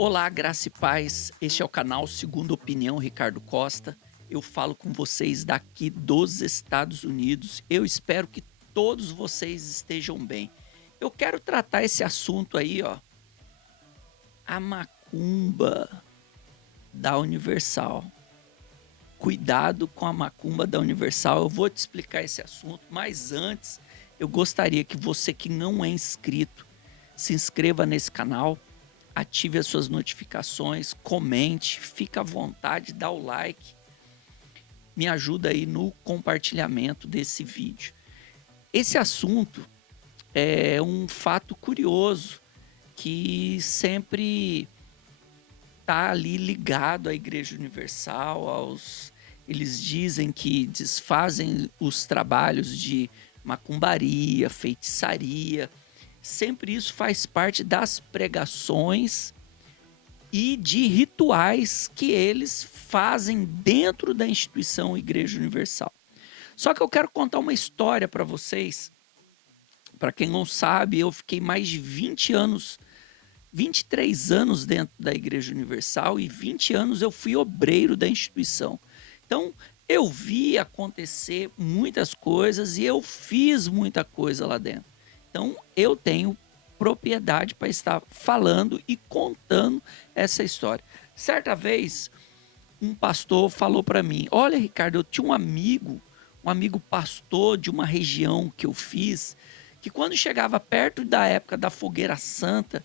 Olá, graça e paz. Este é o canal Segunda Opinião Ricardo Costa. Eu falo com vocês daqui dos Estados Unidos. Eu espero que todos vocês estejam bem. Eu quero tratar esse assunto aí, ó, a macumba da Universal. Cuidado com a macumba da Universal. Eu vou te explicar esse assunto, mas antes eu gostaria que você que não é inscrito se inscreva nesse canal, ative as suas notificações, comente, fica à vontade, dá o like, me ajuda aí no compartilhamento desse vídeo. Esse assunto é um fato curioso que sempre está ali ligado à Igreja Universal, eles dizem que desfazem os trabalhos de macumbaria, feitiçaria. Sempre isso faz parte das pregações e de rituais que eles fazem dentro da instituição Igreja Universal. Só que eu quero contar uma história para vocês. Para quem não sabe, eu fiquei mais de 20 anos, 23 anos dentro da Igreja Universal e 20 anos eu fui obreiro da instituição. Então, eu vi acontecer muitas coisas e eu fiz muita coisa lá dentro. Então, eu tenho propriedade para estar falando e contando essa história. Certa vez, um pastor falou para mim: Olha, Ricardo, eu tinha um amigo pastor de uma região que eu fiz, que quando chegava perto da época da fogueira santa,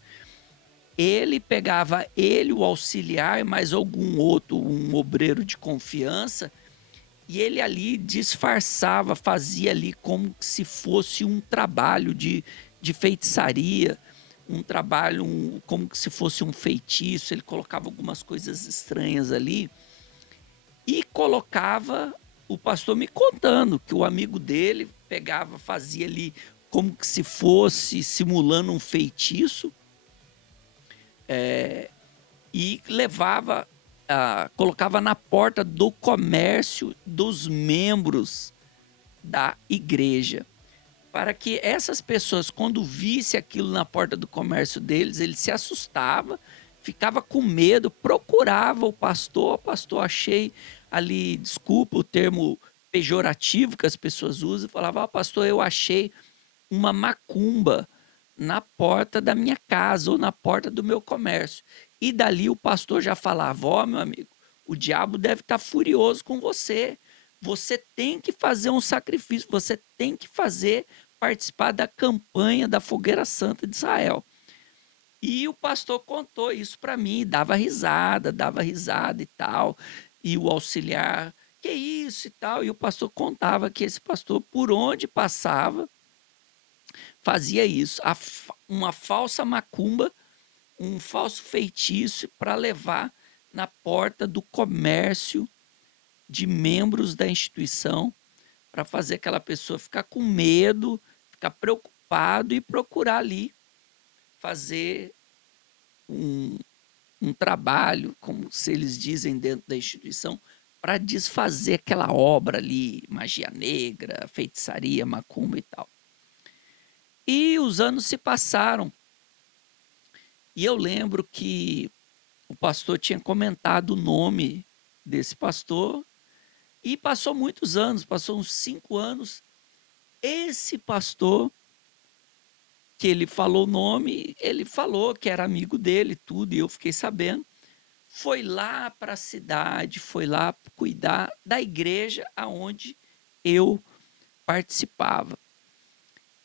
ele pegava ele, o auxiliar, e mais algum outro, um obreiro de confiança, e ele ali disfarçava, fazia ali como se fosse um trabalho de feitiçaria, um trabalho como se fosse um feitiço. Ele colocava algumas coisas estranhas ali e colocava, o pastor me contando que o amigo dele pegava, fazia ali como que se fosse simulando um feitiço, e levava, colocava na porta do comércio dos membros da igreja, para que essas pessoas, quando visse aquilo na porta do comércio deles, ele se assustava, ficava com medo, procurava o pastor, achei ali, desculpa o termo pejorativo que as pessoas usam, falava: pastor, eu achei uma macumba na porta da minha casa ou na porta do meu comércio. E dali o pastor já falava: meu amigo, o diabo deve estar furioso com você. Você tem que fazer um sacrifício, você tem que participar da campanha da Fogueira Santa de Israel. E o pastor contou isso para mim, dava risada e tal. E o auxiliar, que isso e tal. E o pastor contava que esse pastor, por onde passava, fazia isso, uma falsa macumba, um falso feitiço para levar na porta do comércio de membros da instituição, para fazer aquela pessoa ficar com medo, ficar preocupado e procurar ali fazer um, um trabalho, como se eles dizem dentro da instituição, para desfazer aquela obra ali, magia negra, feitiçaria, macumba e tal. E os anos se passaram. E eu lembro que o pastor tinha comentado o nome desse pastor e passou muitos anos, passou uns 5 anos. Esse pastor, que ele falou o nome, ele falou que era amigo dele, tudo, e eu fiquei sabendo. Foi lá para a cidade, foi lá cuidar da igreja aonde eu participava.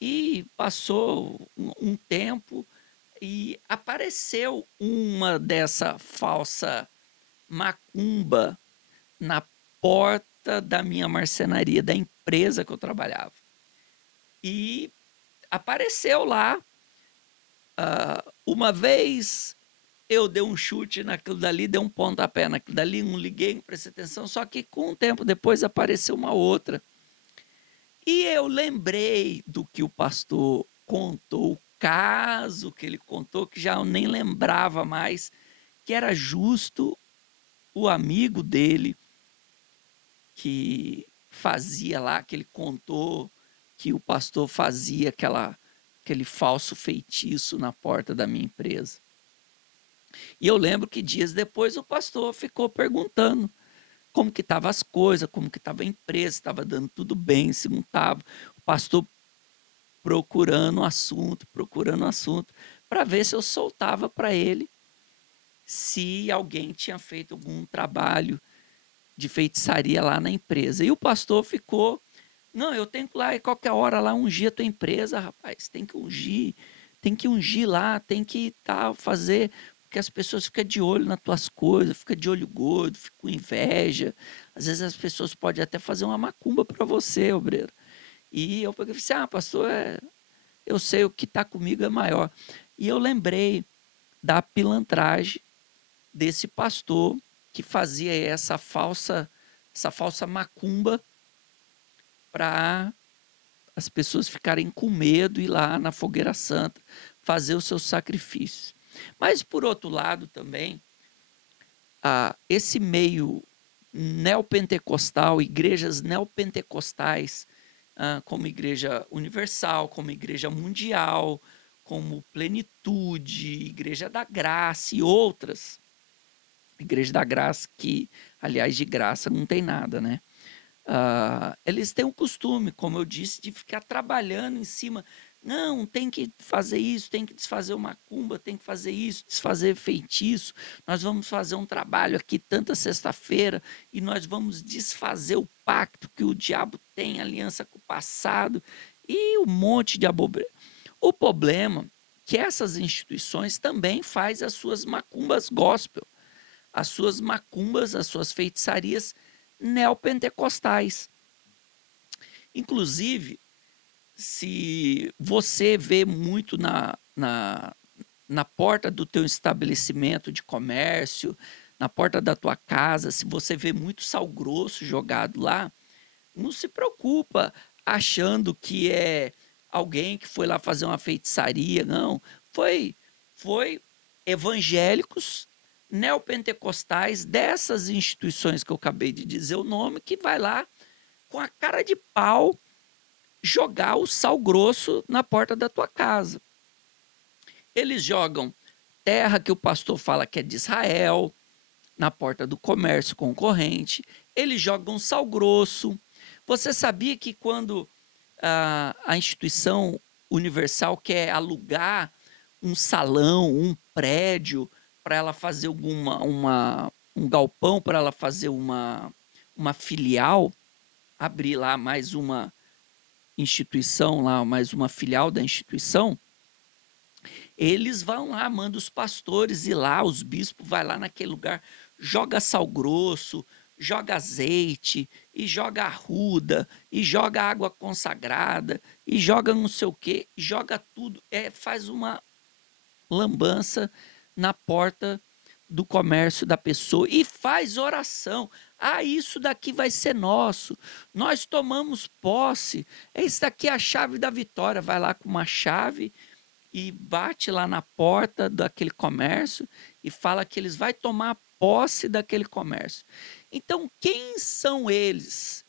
E passou um tempo e apareceu uma dessa falsa macumba na porta da minha marcenaria, da empresa que eu trabalhava. E apareceu lá, uma vez eu dei um chute naquilo dali, dei um pontapé naquilo dali, não liguei, não prestei atenção, só que com um tempo depois apareceu uma outra. E eu lembrei do que o pastor contou, o caso que ele contou, que já eu nem lembrava mais, que era justo o amigo dele que fazia lá, que ele contou que o pastor fazia aquele falso feitiço na porta da minha empresa. E eu lembro que dias depois o pastor ficou perguntando como que estavam as coisas, como que estava a empresa, se estava dando tudo bem, se não estava. O pastor procurando um assunto, para ver se eu soltava para ele se alguém tinha feito algum trabalho de feitiçaria lá na empresa. E o pastor ficou, não, eu tenho que ir lá e qualquer hora lá ungir a tua empresa, rapaz, tem que ungir lá, tem que tal, fazer, porque as pessoas ficam de olho nas tuas coisas, ficam de olho gordo, ficam com inveja. Às vezes as pessoas podem até fazer uma macumba para você, obreiro. E eu peguei e falei assim, pastor, eu sei o que está comigo é maior. E eu lembrei da pilantragem desse pastor que fazia essa falsa macumba para as pessoas ficarem com medo e ir lá na fogueira santa fazer os seus sacrifícios. Mas por outro lado também, esse meio neopentecostal, igrejas neopentecostais, como Igreja Universal, como Igreja Mundial, como Plenitude, Igreja da Graça e outras. Igreja da Graça, que, aliás, de graça não tem nada, né? Eles têm o costume, como eu disse, de ficar trabalhando em cima. Não, tem que fazer isso, tem que desfazer uma macumba, tem que fazer isso, desfazer feitiço. Nós vamos fazer um trabalho aqui tanta sexta-feira e nós vamos desfazer o pacto que o diabo tem, aliança com o passado e um monte de abobreira. O problema é que essas instituições também fazem as suas macumbas gospel, as suas macumbas, as suas feitiçarias neopentecostais. Inclusive, se você vê muito na porta do teu estabelecimento de comércio, na porta da tua casa, se você vê muito sal grosso jogado lá, não se preocupa achando que é alguém que foi lá fazer uma feitiçaria, não. Foi evangélicos neopentecostais dessas instituições que eu acabei de dizer o nome, que vai lá com a cara de pau jogar o sal grosso na porta da tua casa. Eles jogam terra que o pastor fala que é de Israel, na porta do comércio concorrente. Eles jogam sal grosso. Você sabia que quando a instituição universal quer alugar um salão, um prédio, para ela fazer um galpão, para ela fazer uma filial, abrir lá mais uma instituição, lá mais uma filial da instituição, eles vão lá, mandam os pastores ir lá, os bispos vai lá naquele lugar, joga sal grosso, joga azeite, e joga arruda, e joga água consagrada, e joga não sei o quê, joga tudo, faz uma lambança na porta do comércio da pessoa e faz oração. Isso daqui vai ser nosso. Nós tomamos posse. Isso daqui é a chave da vitória. Vai lá com uma chave e bate lá na porta daquele comércio e fala que eles vão tomar posse daquele comércio. Então, quem são eles?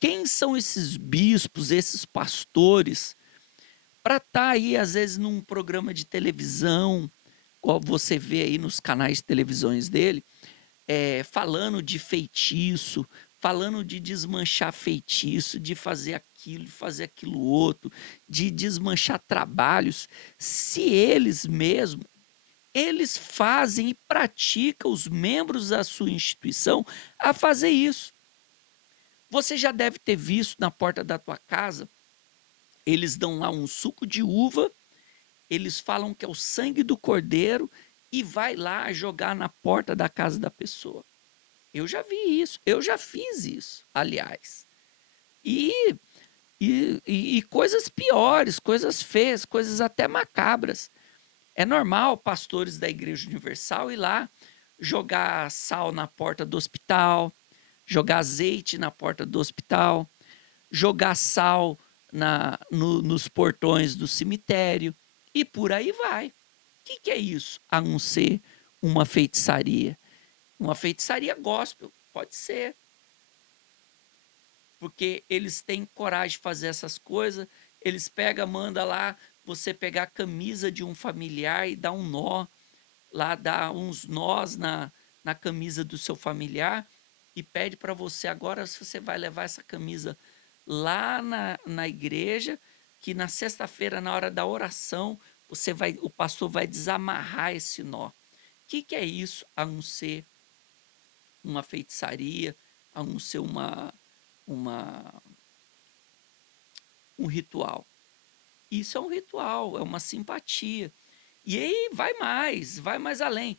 Quem são esses bispos, esses pastores, para estar aí, às vezes, num programa de televisão, igual você vê aí nos canais de televisões dele, falando de feitiço, falando de desmanchar feitiço, de fazer aquilo outro, de desmanchar trabalhos, se eles mesmos, eles fazem e praticam os membros da sua instituição a fazer isso. Você já deve ter visto na porta da tua casa, eles dão lá um suco de uva, eles falam que é o sangue do cordeiro e vai lá jogar na porta da casa da pessoa. Eu já vi isso, eu já fiz isso, aliás. E, e coisas piores, coisas feias, coisas até macabras. É normal pastores da Igreja Universal ir lá jogar sal na porta do hospital, jogar azeite na porta do hospital, jogar sal nos portões do cemitério e por aí vai. O que é isso a não ser uma feitiçaria? Uma feitiçaria gospel, pode ser. Porque eles têm coragem de fazer essas coisas, eles pegam, manda lá você pegar a camisa de um familiar e dar um nó lá dá uns nós na camisa do seu familiar e pede para você agora se você vai levar essa camisa lá na igreja, que na sexta-feira, na hora da oração, o pastor vai desamarrar esse nó. O que é isso a não ser uma feitiçaria, a não ser uma, um ritual? Isso é um ritual, é uma simpatia. E aí vai mais além.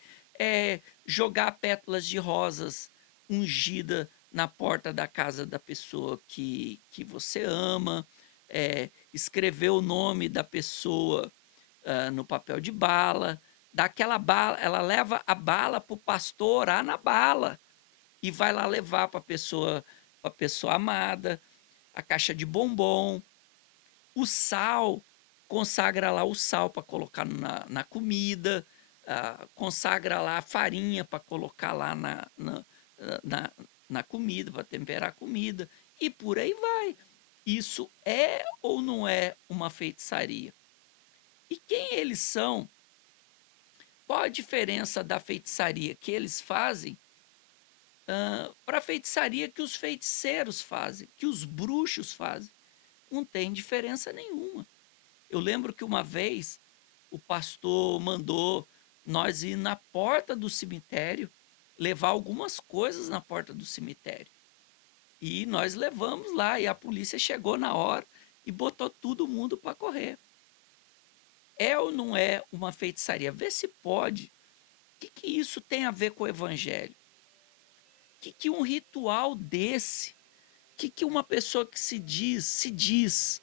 Jogar pétalas de rosas ungida na porta da casa da pessoa que você ama, escrever o nome da pessoa no papel de bala, dá aquela bala, ela leva a bala para o pastor orar na bala e vai lá levar para a pessoa amada, a caixa de bombom, o sal, consagra lá o sal para colocar na comida, consagra lá a farinha para colocar lá na comida, para temperar a comida, e por aí vai. Isso é ou não é uma feitiçaria? E quem eles são? Qual a diferença da feitiçaria que eles fazem para a feitiçaria que os feiticeiros fazem, que os bruxos fazem? Não tem diferença nenhuma. Eu lembro que uma vez o pastor mandou nós ir na porta do cemitério, levar algumas coisas na porta do cemitério. E nós levamos lá, e a polícia chegou na hora e botou todo mundo para correr. É ou não é uma feitiçaria? Vê se pode. O que isso tem a ver com o evangelho? O que um ritual desse, o que uma pessoa que se diz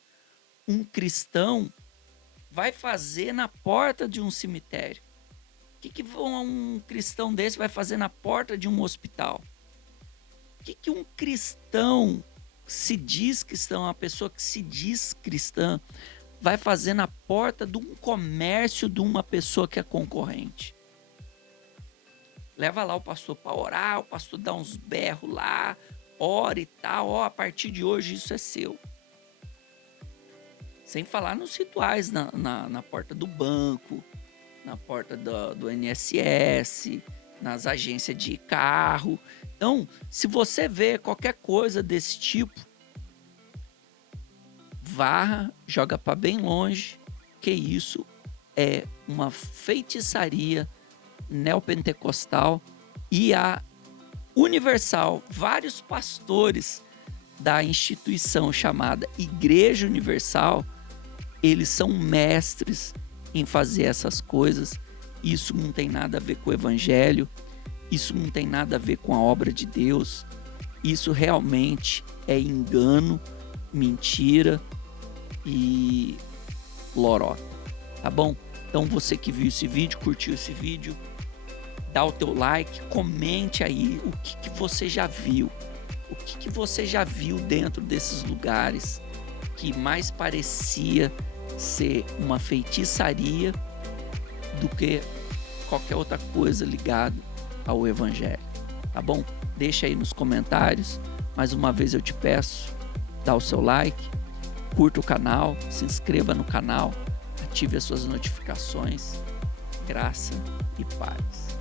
um cristão vai fazer na porta de um cemitério? O que um cristão desse vai fazer na porta de um hospital? O que um cristão se diz cristão, uma pessoa que se diz cristã, vai fazer na porta de um comércio de uma pessoa que é concorrente? Leva lá o pastor para orar, o pastor dá uns berros lá, ora e tal, a partir de hoje isso é seu. Sem falar nos rituais na porta do banco, na porta do INSS, nas agências de carro. Então, se você vê qualquer coisa desse tipo, varra, joga para bem longe, que isso é uma feitiçaria neopentecostal. E a Universal, vários pastores da instituição chamada Igreja Universal, eles são mestres em fazer essas coisas. Isso não tem nada a ver com o evangelho, isso não tem nada a ver com a obra de Deus. Isso realmente é engano, mentira e lorota, tá bom? Então você que viu esse vídeo, curtiu esse vídeo, dá o teu like, comente aí o que você já viu. O que você já viu dentro desses lugares que mais parecia ser uma feitiçaria do que qualquer outra coisa ligada ao evangelho, tá bom? Deixa aí nos comentários. Mais uma vez eu te peço, dá o seu like, curta o canal, se inscreva no canal, ative as suas notificações. Graça e paz.